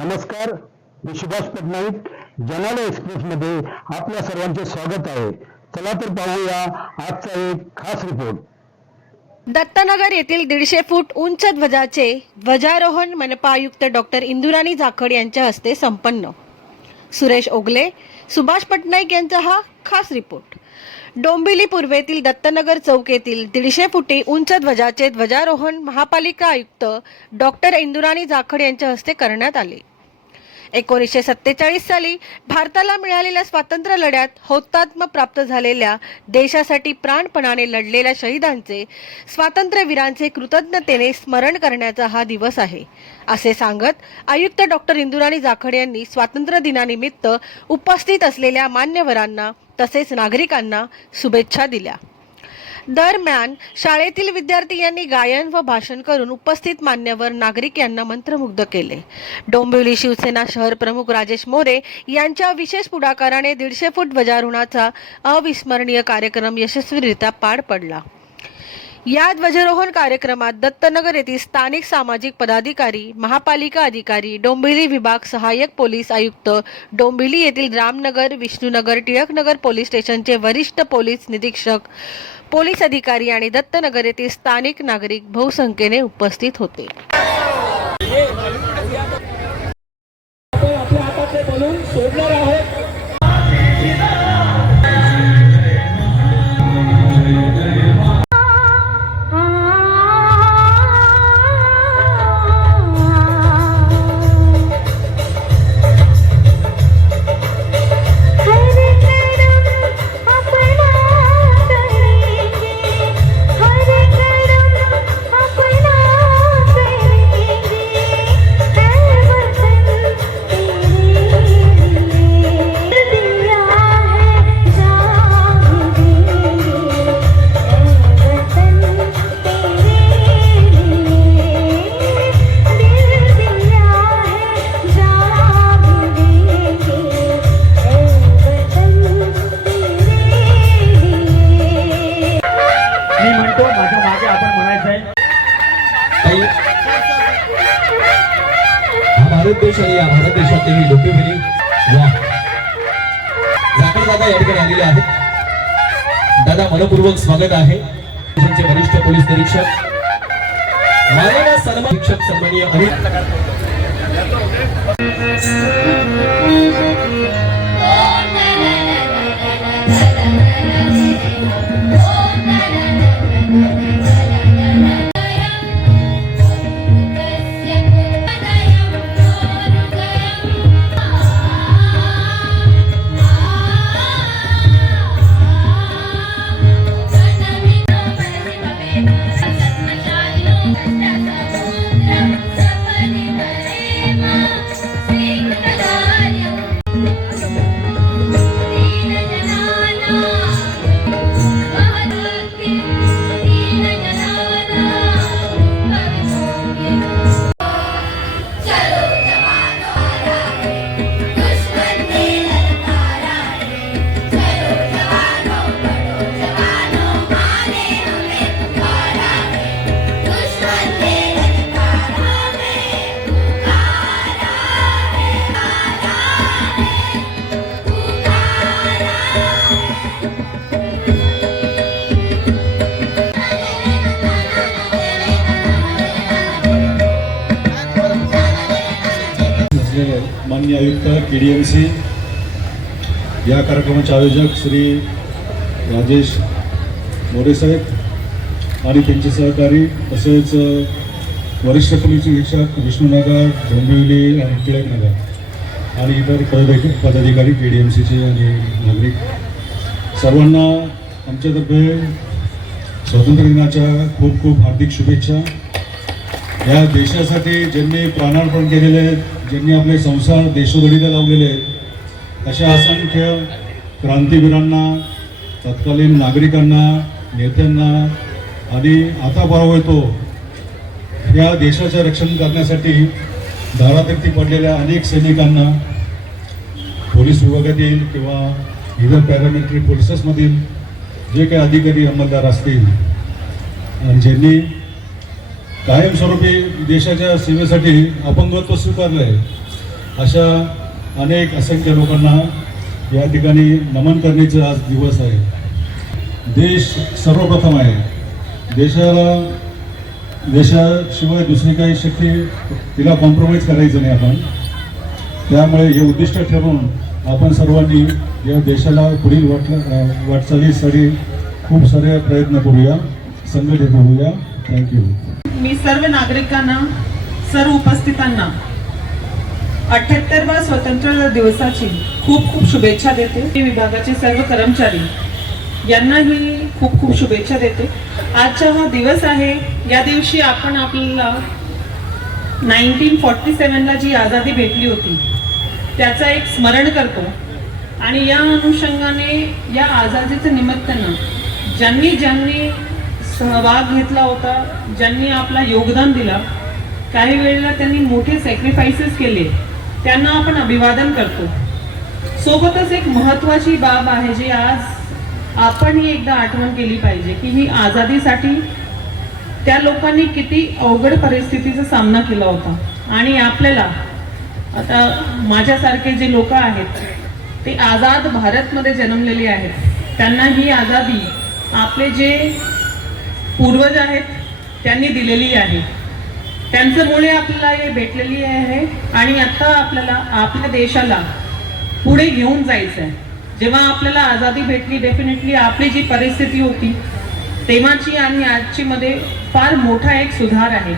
नमस्कार, मी सुभाष पटनाईक. जनाला एक्सप्रेसमध्ये आपल्या सर्वांचे स्वागत आहे. चला तर पाहूया आजचा एक खास रिपोर्ट. दत्तनगर येथील 150 फूट उंच ध्वजाचे ध्वजारोहण मनपा आयुक्त डॉक्टर इंदुराणी जाखड यांच्या हस्ते संपन्न. सुरेश ओगले, सुभाष पटनाईक यांचा हा खास रिपोर्ट. डोंबिवली पूर्वेतील दत्तनगर चौक येथील 150 फुटी उंच ध्वजाचे ध्वजारोहण महापालिका आयुक्त डॉक्टर इंदुराणी जाखड यांच्या हस्ते करण्यात आले. 1947 साली भारताला मिळालेल्या स्वातंत्र्य लढ्यात हौतात्म्य प्राप्त झालेल्या, देशासाठी प्राणपणाने लढलेल्या शहीदांचे, स्वातंत्र्यवीरांचे कृतज्ञतेने स्मरण करण्याचा हा दिवस आहे, असे सांगत आयुक्त डॉक्टर इंदुराणी जाखड यांनी स्वातंत्र्य दिनानिमित्त उपस्थित असलेल्या मान्यवरांना तसेच नागरिकांना शुभेच्छा दिल्या. दरम्यान शाळेतील विद्यार्थी यांनी गायन व भाषण करून उपस्थित मान्यवर नागरिक यांना मंत्रमुग्ध केले. डोंबिवली शिवसेना शहर प्रमुख राजेश मोरे यांच्या विशेष पुढाकाराने 150 फूट ध्वजारोहणाचा अविस्मरणीय कार्यक्रम यशस्वीरित्या पार पडला. या ध्वजारोहण कार्यक्रमात दत्तनगर येथील स्थानिक सामाजिक पदाधिकारी, महापालिका अधिकारी, डोंबिवली विभाग सहाय्यक पोलीस आयुक्त, डोंबिवली येथील रामनगर, विष्णुनगर, टिळकनगर पोलीस स्टेशनचे वरिष्ठ पोलीस निरीक्षक, पोलीस अधिकारी आणि दत्तनगर येथील स्थानिक नागरिक बहुसंख्येने उपस्थित होते. आपल्या हातातले बलून सोडणार आहोत. भारत देश आणि या भारत देशातील लोकप्रिय जाखड दादा या ठिकाणी आलेले आहेत. दादा मनपूर्वक स्वागत आहे. देशाचे वरिष्ठ पोलीस निरीक्षक, माननीय सन्मान शिक्षक, सन्माननीय माननीय आयुक्त KDMC, या कार्यक्रमाचे आयोजक श्री राजेश मोरे साहेब आणि त्यांचे सहकारी, तसेच वरिष्ठ पोलीस निरीक्षक विष्णुनगर, डोंबिवली आणि टिळकनगर आणि इतर पदाधिकारी KDMCचे आणि नागरिक, सर्वांना आमच्यातर्फे स्वातंत्र्य दिनाच्या खूप खूप हार्दिक शुभेच्छा. या देशासाठी ज्यांनी प्राणार्पण केलेले, ज्यांनी आपले संसार देशोधडीला लावलेले, अशा असंख्य क्रांतीवीरांना, तत्कालीन नागरिकांना, नेत्यांना आणि आता भाव येतो या देशाचे रक्षण करण्यासाठी धारातीर्थी पडलेल्या अनेक सैनिकांना, पोलीस विभागातील किंवा इतर पॅरामिलिटरी फोर्सेसमधील जे काही अधिकारी अंमलदार असतील आणि ज्यांनी कायमस्वरूपी देशाच्या सेवेसाठी अपंगत्व स्वीकारलं आहे, अशा अनेक असंख्य लोकांना या ठिकाणी नमन करण्याचा आज दिवस आहे. देश सर्वप्रथम आहे. देशाशिवाय दुसरी काही शक्ती तिला कॉम्प्रोमाइज करायचं नाही आपण. त्यामुळे हे उद्दिष्ट ठेवून आपण सर्वांनी या देशाला पुढील वाटचालीसाठी खूप सारे प्रयत्न करूया, संघटित होऊया. थँक्यू. मी सर्व नागरिकांना, सर्व उपस्थितांना 78व्या स्वातंत्र्य दिवसाची खूप खूप शुभेच्छा देते. विभागाचे सर्व कर्मचारी यांनाही खूप खूप शुभेच्छा देते. आजचा हा दिवस आहे. या दिवशी आपण आपल्याला 1947ला जी आझादी भेटली होती त्याचा एक स्मरण करतो आणि या अनुषंगाने या आझादीच्या निमित्तानं ज्यांनी सहभाग घेतला होता, ज्यांनी आपला योगदान दिला, काही वेळेला त्यांनी मोठे सॅक्रिफाइसेस केले, त्यांना आपण अभिवादन करतो. सोबतच एक महत्त्वाची बाब आहे जी आज आपणही एकदा आठवण केली पाहिजे की ही आझादीसाठी त्या लोकांनी किती अवघड परिस्थितीचा सामना केला होता. आणि आपल्याला आता माझ्यासारखे जे लोक आहेत ते आझाद भारतमध्ये जन्मलेले आहेत, त्यांना ही आझादी आपले जे पूर्वज आहेत त्यांनी दिलेली आहे. त्यांच्यामुळे आपल्याला हे भेटलेली आहे आणि आता आपल्याला आपल्या देशाला पुढे घेऊन जायचं आहे. जेव्हा आपल्याला आझादी भेटली, डेफिनेटली आपली जी परिस्थिती होती तेव्हाची आणि आजची मध्ये फार मोठा एक सुधार आहे.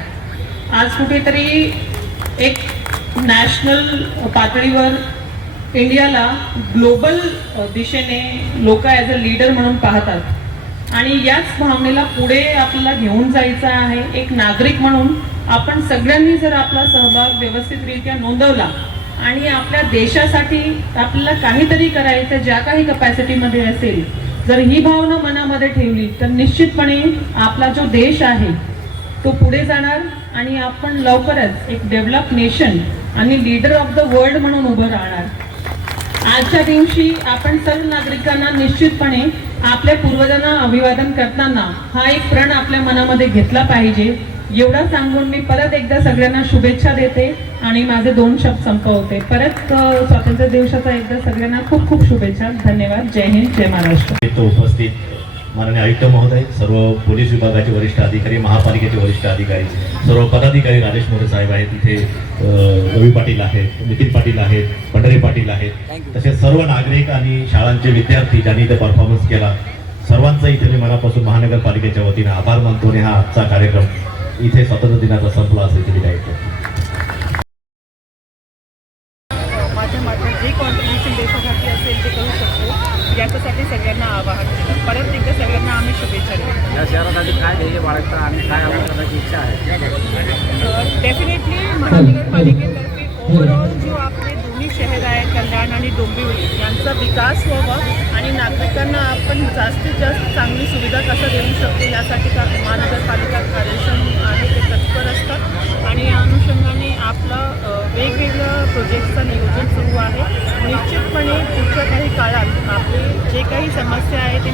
आज कुठेतरी एक नॅशनल पातळीवर इंडियाला ग्लोबल दिशेने लोक ॲज अ लीडर म्हणून पाहतात आणि याच भावनेला पुढे आपल्याला घेऊन जायचं आहे. एक नागरिक म्हणून आपण सगळ्यांनी जर आपला सहभाग व्यवस्थितरित्या नोंदवला आणि आपल्या देशासाठी आपल्याला काहीतरी करायचं ज्या काही कपॅसिटीमध्ये असेल, जर ही भावना मनामध्ये ठेवली तर निश्चितपणे आपला जो देश आहे तो पुढे जाणार आणि आपण लवकरच एक डेव्हलप नेशन आणि लीडर ऑफ द वर्ल्ड म्हणून उभं राहणार. आजच्या दिवशी आपण सर्व नागरिकांना निश्चितपणे आपल्या पूर्वजांना अभिवादन करताना हा एक प्रण आपल्या मनामध्ये घेतला पाहिजे. एवढा सांगून मी परत एकदा सगळ्यांना शुभेच्छा देते आणि माझे 2 शब्द संपवते. परत स्वातंत्र्य दिवसाचा एकदा सगळ्यांना खूप खूप शुभेच्छा. धन्यवाद. जय हिंद, जय महाराष्ट्र. उपस्थित माननीय आयुक्त महोदय, सर्व पोलीस विभागाचे वरिष्ठ अधिकारी, महापालिकेचे वरिष्ठ अधिकारी, सर्व पदाधिकारी, राजेश मोरे साहेब आहेत, इथे रवी पाटील आहेत, नितीन पाटील आहेत, पंढरी पाटील आहेत, तसेच सर्व नागरिक आणि शाळांचे विद्यार्थी ज्यांनी इथे परफॉर्मन्स केला, सर्वांचा इथे मी मनापासून महानगरपालिकेच्या वतीने आभार मानतो. आणि हा आजचा कार्यक्रम इथे स्वातंत्र्य दिनाचा संपला असे तरी जायचं. माझं जे कॉन्ट्रीब्युशन देशासाठी असेल ते करू शकतो याच्यासाठी सगळ्यांना आवाहन केलं. परत एकदा सगळ्यांना आम्ही शुभेच्छा देतो. या शहरासाठी काय ध्येय बाळगता आणि काय आवाहन करण्याची इच्छा आहे? डेफिनेटली महानगरपालिकेतर्फे ओव्हरऑल जो आपले दोन्ही शहर आहेत कल्याण आणि डोंबिवली यांचा विकास व्हावा आणि नागरिकांना आपण जास्तीत जास्त चांगली सुविधा कसं देऊ शकतो यासाठी महानगरपालिका कार्यक्षम आहे, ते तत्पर असतात आणि या अनुषंगाने आपला वेगवेगळ्या प्रोजेक्टचं नियोजन सुरू आहे. निश्चितपणे पुढच्या काही काळात आपले जे काही समस्या आहे ते